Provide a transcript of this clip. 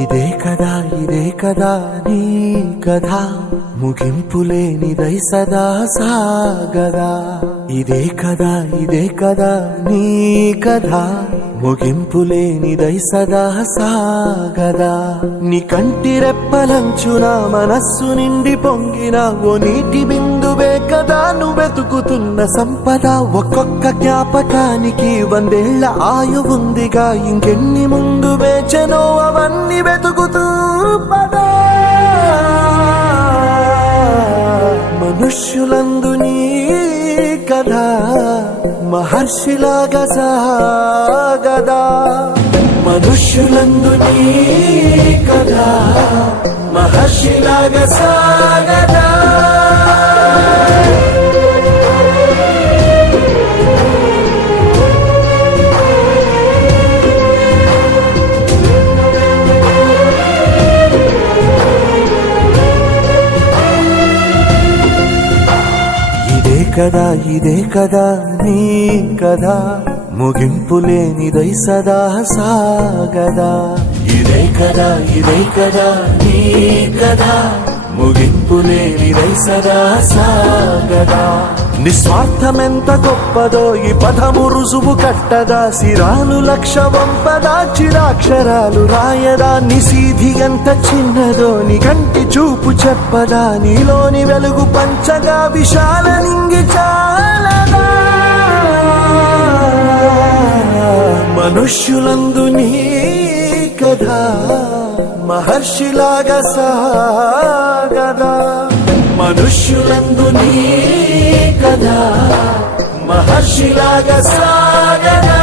ఇదే కదా నీ కథ ముగింపులేనిదై సదా సాగదా. ఇదే కదా నీ కథ ముగింపులేనిదై సదా సాగదా. నీ కంటి రెప్పలంచున మనస్సు నిండి పొంగిన ఓ నీటి బిందువే కదా నువ్వెతుకుతున్న సంపద. ఒక్కొక్క జ్ఞాపకానికి 100 ఏళ్ల ఆయువుందిగా, ఇంకెన్ని ముందు వేచనో అవన్నీ వెతుకుతూ పదా. మనుష్యులందు నీ కథ మహర్షిలాగా సాగదా. మనుష్యులందు నీ కథ మహర్షిలాగా సాగదా. ఇదే కదా నీ కథ ముగింపులేనిదై సదా సాగదా. ఇదే కదా నీ కథ ముగింపులేనిదై సదా సాగదా. నిస్వార్థమెంత గొప్పదో ఈ పదము రుజువు కట్టదా. సిరాలు 1,00,000 వంపదా, చిరాక్షరాలు రాయదా. నిశీధి ఎంత చిన్నదో నీ కంటి చూపు చెప్పదా. నీలోని వెలుగు పంచగా విశాల నింగి చాలదా. మనుష్యులందు నీ కథ మహర్షిలాగా సాగదా. మనుష్యులందు నీ కథ మహర్షిలాగా సాగదా.